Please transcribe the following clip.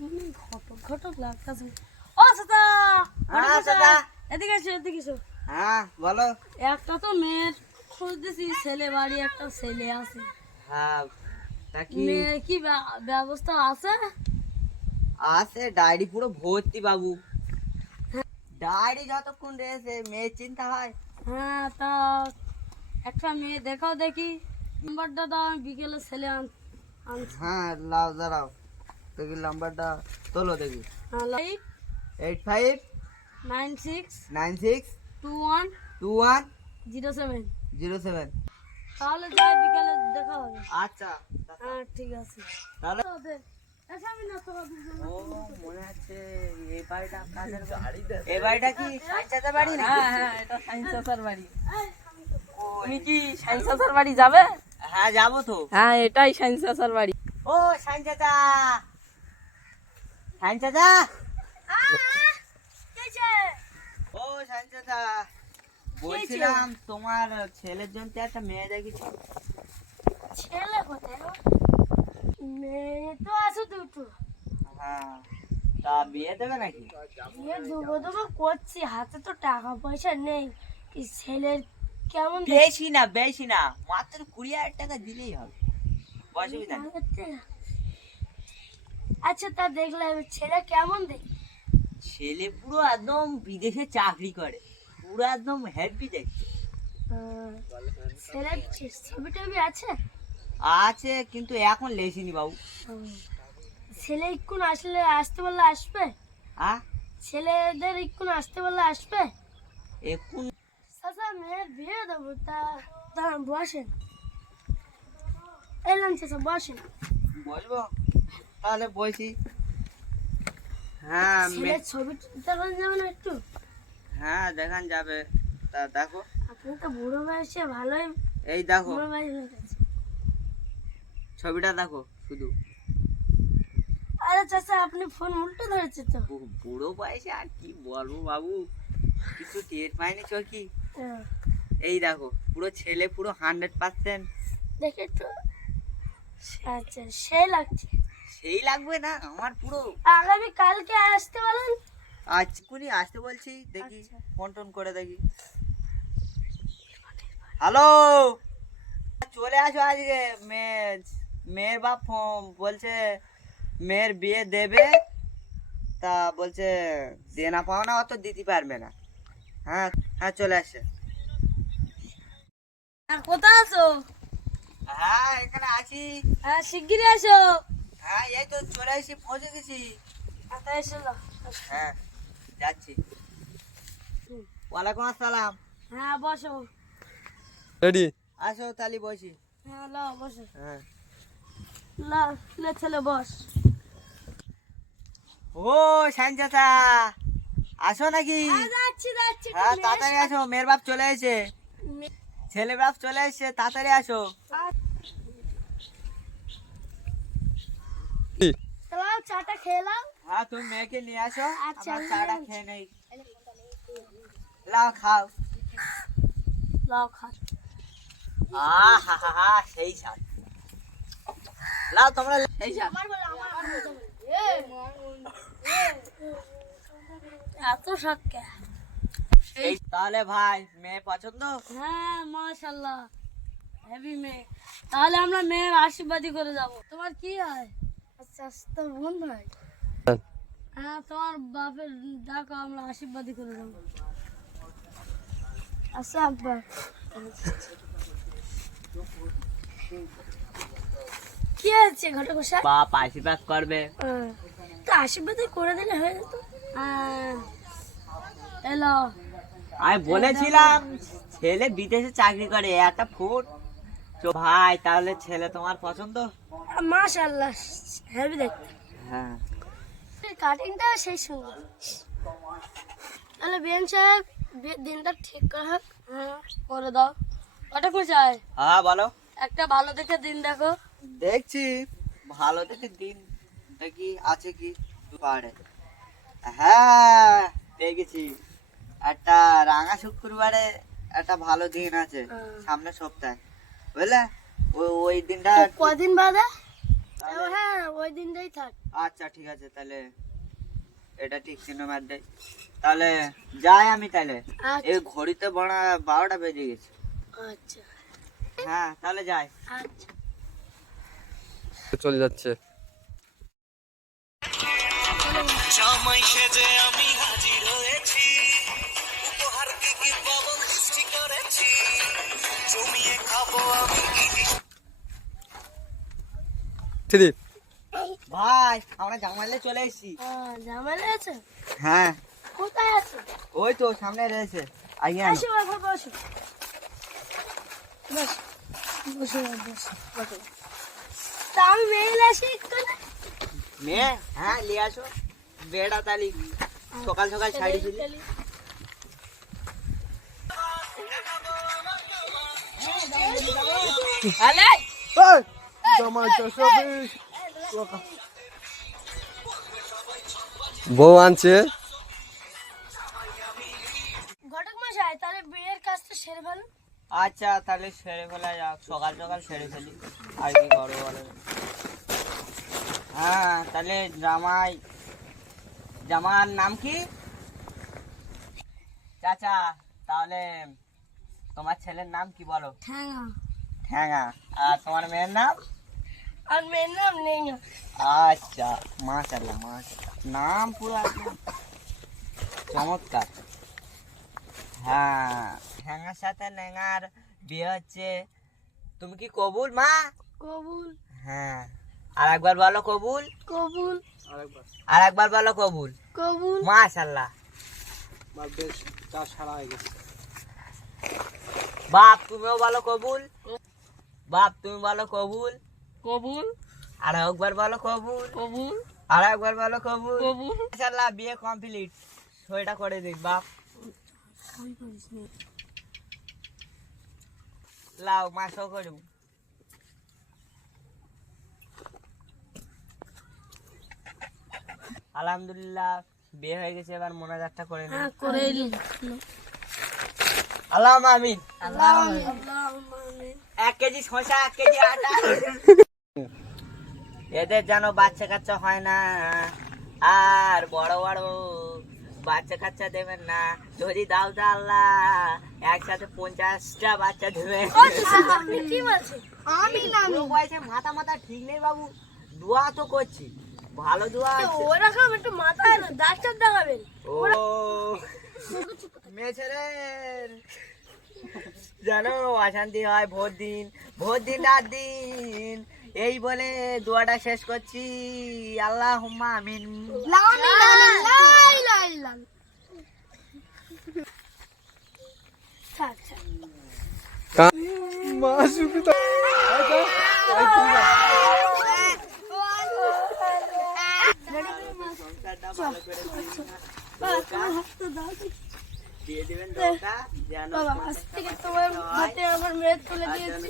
ঘটক ঘটক লাগতেছে। ও চাচা, চাচা এদিকে এসো এদিকে এসো। হ্যাঁ বলো। একটা তো মেয়ের খুঁজতেছি, ছেলে বাড়ি একটা ছেলে আছে। হ্যাঁ তা কি মেয়ের কি ব্যবস্থা আছে? আছে, ডায়েরি পুরো ভর্তি বাবু। ডায়েরি যতক্ষণ রয়েছে মেয়ের চিন্তা হয়। হ্যাঁ, তা একটা মেয়ে দেখাও দেখি। নাম্বারটা দাও, আমি বিকেলে ছেলে আনছি। হ্যাঁ লাও দাঁড়াও, দেখি নাম্বারটা তোলো দেখি। 85 96 96 21 21 07। 07। তাহলে যাই, বিকেলে দেখা হবে। আচ্ছা হ্যাঁ ঠিক আছে। তাহলে ও মনে আছে এই বাড়িটা কাদের বাড়ি? এই বাড়িটা কি সাইনচাচার বাড়ি নাকি? হ্যাঁ হ্যাঁ, এটা সাইন্সাসার বাড়ি। তুমি কি সাইন্সাসার বাড়ি যাবে? হ্যাঁ যাবো তো। হ্যাঁ, এটাই সাইন্সাসার বাড়ি। ও সাইনচাচা, সাইনচাচা, ও সাইনচাচা, বলছিলাম তোমার ছেলের জন্য একটা মেয়ে দেখেছি। ছেলে কোথায়? মেয়ে তো আছে দুটো। হ্যাঁ, তা বিয়ে দেবে নাকি? বিয়ে দেবো দেবো করছি, হাতে তো টাকা পয়সা নেই। কি ছেলের কেমন বেশি না বেশি না, মাত্র 20,000 টাকা দিলেই হবে, অসুবিধা নেই। আচ্ছা, তা দেখলাম ছেলে কেমন দেখ? ছেলে পুরো একদম বিদেশে চাকরি করে, পুরো একদম হ্যাপি দেখছে। ছেলের ছবি টবি আছে? আছে, কিন্তু এখন লেসিনি বাবু। ছেলে ইক্ষুন আসতে বললে আসবে? আ ছেলেদের ইক্ষুন আসতে বললে আসবে? এখন চাচা, মেয়ের বিয়ে দেবো, তা দাঁড়ান বসেন। এলাম চাচা, বসেন। বসবো, তাহলে বসি। হ্যাঁ ছেলের ছবি দেখান যাবে না একটু? হ্যাঁ দেখান যাবে, তা দেখো। আপনি তো বুড়ো বয়সে ভালোই এই দেখো বুড়ো বয়স হয়ে গেছে। ছবিটা দেখো শুধু। আরে চাচা, আপনি ফোন উল্টো ধরেছে তো। বুড়ো বয়সে আর কি বলবো বাবু, কিছু টের পাইনি চোখি। হ্যাঁ, এই দেখো পুরো ছেলে, পুরো 100%। দেখে একটু। আচ্ছা, সেই লাগছে। সেই লাগবে না, আমার পুরো। আগামী কালকে আসতে বলেন। আজকুনি আসতে বলছি, দেখি আচ্ছা। ফোন টোন করে দেখি। হ্যালো, চলে আসো আজকে। মেয়ের বাপ বলছে মেয়ের বিয়ে দেবে, তা বলছে দেনা পাওনা অত দিতে পারবে না। হ্যাঁ হ্যাঁ চলে আসছে। কোথায় আছো? হ্যাঁ এখানে আছি। হ্যাঁ, শিগগিরই আসো। হ্যাঁ এই তো চলে এসে পৌঁছে গেছি। আচ্ছা, এসো না। হ্যাঁ যাচ্ছি। ওয়ালাইকুম আসসালাম। হ্যাঁ, বসো। রেডি? আসো তালি বসি। হ্যাঁ, লাও বসো। হ্যাঁ। লে ছেলে বস। ও শাইন চাচা, আসো নাকি? যাচ্ছি যাচ্ছি। হ্যাঁ তাড়াতাড়ি আসো, মেয়ের বাপ চলে এসে, ছেলে বাপ চলে এসে, তাড়াতাড়ি আসো। লাও, চাটা খেলাম। হ্যাঁ তুমি মেয়েকে নিয়ে আসো, আচ্ছা, আমার চাটা খেয়ে নেই। লাও খাও। লাও খা। হা হা হা, সেই স্বাদ। লাও তোমরা, সেই স্বাদ। এত শখ কে? তাহলে ভাই মেয়ে পছন্দ? হ্যাঁ, মাশাআল্লাহ, হেভি মেয়ে। তাহলে আমরা মেয়ের আশীর্বাদই করে যাব। তোমার কি হয়? আচ্ছা, তো বোন ভাই। হ্যাঁ, তোমার বাপের ডাকো, আমরা আশীর্বাদই করে যাব। আচ্ছা আব্বা। কি আছে ঘটক মশাই? বাপ আশীর্বাদ করবে। তো আশীর্বাদই করে দিলে হয়ে যেত। এলো। আমি বলেছিলাম ছেলে বিদেশে চাকরি করে, একটা ফুট। তো ভাই তাহলে ছেলে তোমার পছন্দ? মাশাআল্লাহ, হেভি দেখতে। হ্যাঁ কাটিংটা সেই সুন্দর। তাহলে বিয়ান সাহেব, দিনটা ঠিক করে হোক। হ্যাঁ, করে দাও। ঘটক মশাই, হ্যাঁ বলো। একটা ভালো দেখে দিন দেখো। দেখছি, ভালো দেখে দিন দেখি আছে কি পারে। হ্যাঁ দেখেছি, একটা রাঙা শুক্রবারে একটা ভালো দিন আছে সামনের সপ্তাহে, বুঝলে? ওই দিনটা কদিন বাদে? হ্যাঁ ওই দিনটাই থাক। আচ্ছা ঠিক আছে, তাহলে এটা ঠিক চিহ্ন মার দেয়। তাহলে যাই আমি তাহলে, এই ঘড়িতে বড় 12টা বেজে গেছে। আচ্ছা হ্যাঁ তাহলে যাই। আচ্ছা। চলে যাচ্ছে। জামাই সেজে আমি হাজির হয়েছি, উপহার কি কি পাবো সৃষ্টি করেছি, জমিয়ে খাবো আমি ইলিশ। ত্রিদীপ, ভাই আমরা জামাইলে চলে এসেছি। ঝামেলা আছে? হ্যাঁ কোথায় আছে? ওই তো সামনে রয়েছে, আইয়া বসো বাবা বসো। বস বসো বস বসো। তা আমি মেয়ে আসি একটু না? মেয়ে, হ্যাঁ নিয়ে আসো। বেড়া তালি সকাল সকাল ছাড়িয়েছিলি। বউ আনছে। ঘটক মশাই তাহলে বিয়ের কাজটা সেরে ফেলো। আচ্ছা তাহলে সেরে ফেলা যাক, সকাল সকাল সেরে ফেলি, আর কি করবো বলো। হ্যাঁ তাহলে জামার নাম কি? চাচা তাহলে তোমার ছেলের নাম কি বলো? ঠ্যাঙা। ঠ্যাঙা। আর তোমার মেয়ের নাম? আর মেয়ের নাম নেই। আচ্ছা মাশাআল্লাহ মাশাআল্লাহ, নাম পুরো একদম চমৎকার। হ্যাঁ ঠ্যাঙার সাথে ন্যাঙার বিয়ে হচ্ছে, তুমি কি কবুল মা? কবুল। হ্যাঁ আর একবার বলো কবুল। কবুল। আর একবার বলো কবুল। কবুল। মাশাআল্লাহ। বাপ তুমিও বলো কবুল। বাপ তুমি বলো কবুল। কবুল আর একবার বলো কবুল। কবুল আর একবার বলো কবুল। কবুল। মাশাআল্লাহ বিয়ে কমপ্লিট। সইটা করে দিক বাপ। লাও মা সই করু। আলহামদুলিল্লাহ বিয়ে হয়ে গেছে, এবার মোনাজাতটা করে নিই। হ্যাঁ করে এলি। আল্লাহুম্মা আমিন। আল্লাহুম্মা আমিন। 1 কেজি শসা, 1 কেজি আটা। এদের যেন বাচ্চা কাচ্চা হয় না, আর বড় বড় বাচ্চা কাচ্চা দেবেন না। যদি দাও তা আল্লাহ একসাথে 50টা বাচ্চা দেবেন। আপনি কি বলছেন? আমি না পুরো বয়সে মাথা মাথা ঠিক নেই বাবু, দোয়া তো করছি, ভালো দোয়া আছে। ওরকম একটু মাথায় না ডাক্তার দেখাবেন। ও মেয়ে ছেলের জানো অশান্তি হয় ভোর দিন রাত দিন, এই বলে দোয়াটা শেষ করছি। আল্লাহুম্মা আমিন। থাক, থাক। মা সুবিধা। সংসারটা ভালো করে বাবা, তোমার হাতটা দাও দেখি। দিয়ে দিবেন দোয়া যেন বাবা আজ থেকে তোমার হাতে আমার মেয়ে তুলে দিয়েছি।